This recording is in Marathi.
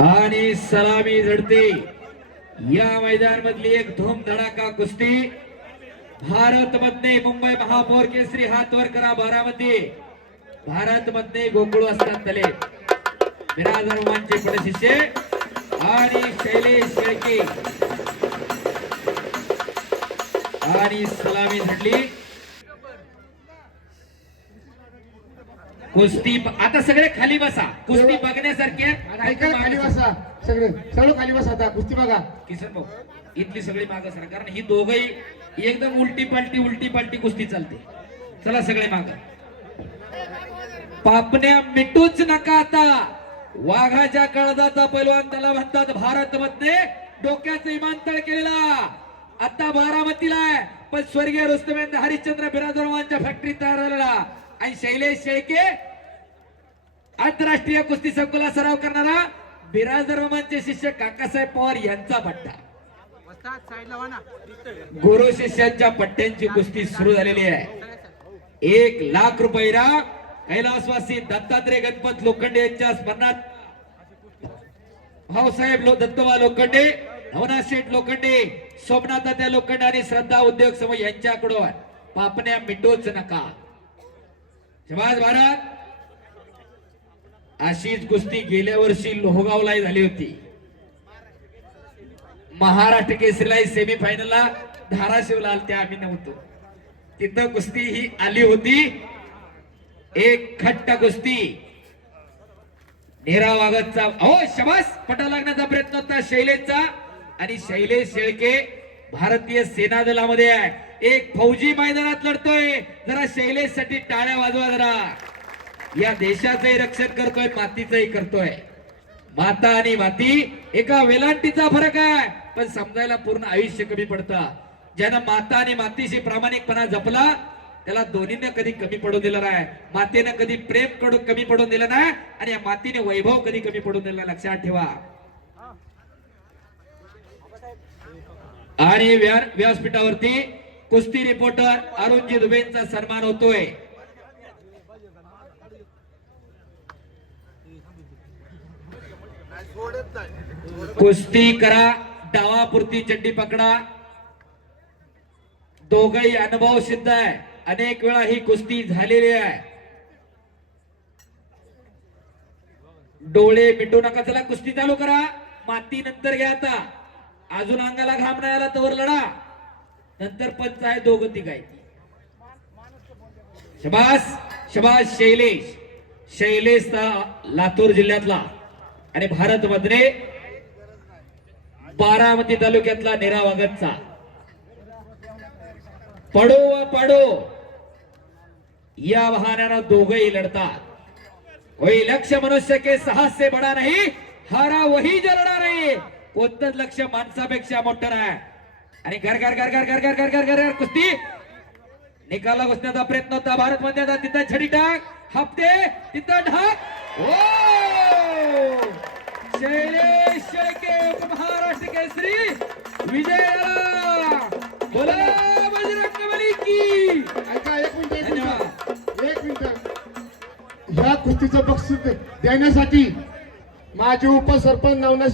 आणि सलामी झडते. या मैदान मधली एक धूम धडाका कुस्ती. भारत मध्ये मुंबई महापौर केसरी हात वर करा बारामती. भारत मध्ये गोकुळ असतात तले. विराज रोमांचे पुढे शिष्य आणि शैलेश शेळके. आणि सलामी झडली. कुस्ती आता सगळे खाली बसा. कुस्ती बघण्यासारखी आहे. खाली बसा. सगळे सर्व खाली बसा आता. कुस्ती बघा. किसन भाऊ इथली सगळी माग सर. कारण ही दोघही एकदम उलटी पालटी उलटी पालटी कुस्ती चालते. चला सगळे माग. पापण्या मिटूच नका आता. वाघाच्या कळदाचा पैलवान त्याला म्हणतात भारत मध्ये डोक्याचं विमानतळ केलेला. आता बारामतीला आहे. पण स्वर्गीय रुस्तमेंद्र हरिश्चंद्र बिराजरवांच्या फॅक्टरी तयार झालेला. आणि शैलेश शेळके. आंतरराष्ट्रीय कुस्ती संकुला सराव करणारा बिराजर रोमांचे शिष्य काकासाहेब पवार यांचा पट्टा. गुरु शिष्यांच्या पट्ट्यांची कुस्ती सुरू झालेली आहे. एक लाख रुपयेला कैलासवासी दत्तात्रय गणपत लोखंडे यांच्या स्मरणात. भाऊसाहेब लो दत्तोबा लोखंडे नवनाथ शेठ लोखंडे सोमनाथ लोखंडे आणि श्रद्धा उद्योग समूह यांच्याकडून पापण्या मिटोच नका. शबाज भारत अशीच कुस्ती गेल्या वर्षी लोहगावला झाली होती. महाराष्ट्र केसरीला सेमीफायनलला धाराशिवला आलत्या आम्ही नव्हतो. तिथं कुस्ती ही आली होती. एक खट्ट कुस्ती. नेरा वागतचा हो शबास पटा लागण्याचा प्रयत्न होता शैलेशचा. आणि शैलेश शेळके भारतीय सेना दलामध्ये आहे. एक फौजी मैदानात लढतोय. जरा शैलेशसाठी टाळ्या वाजवा जरा. या देशाचंही रक्षण करतोय मातीचंही करतोय. माता आणि माती एका वेलांटीचा फरक आहे. पण समजायला पूर्ण आयुष्य कमी पडतं. ज्यानं माता आणि मातीशी प्रामाणिकपणा जपला त्याला दोन्हीनं कधी कमी पडून दिलं नाही. मातेनं कधी प्रेमकडून कमी पडून दिलं नाही आणि या मातीने वैभव कधी कमी पडून दिलं लक्षात ठेवा. आणि व्या- व्यासपीठावरती कुस्ती रिपोर्टर अरुणजी दुबेंचा सन्मान होतोय. कुस्ती करा डावापुरती चड्डी पकडा. दोघही अनुभव सिद्ध आहे. अनेक वेळा ही कुस्ती झालेली आहे. डोळे मिटू नका चला कुस्ती चालू करा. माती नंतर घ्या आता. अजून अंगाला घाम नाही आला तवर लढा. नंतर पंच आहे दोघं तिघायची शबास शबास शैलेश. शैलेश लातूर जिल्ह्यातला. आणि भारत मध्ये बारामती तालुक्यातला निरावागतचा पडो व पडो. या वाहनानं दोघही लढतात. वही लक्ष्य मनुष्य के साहस से बडा नाही हारा वही जलणार नाही. कोणतंच लक्ष माणसापेक्षा मोठं नाही. आणि घर घर घर घर घर घर घर घर घर घर कुस्ती. निकाला घुसण्याचा प्रयत्न होता. भारत मध्ये तिथं छडी टाक. हप्ते तिथं ढाक. ओ! शैलेश शेळके उपमहाराष्ट्र केसरी. विजय. बोला बजरंगबली की. ऐका एक मिनिट एक धन्यवाद. एक मिनिट. ह्या कुस्तीचं बक्षीस देण्यासाठी माझे उपसरपंच नवनाथ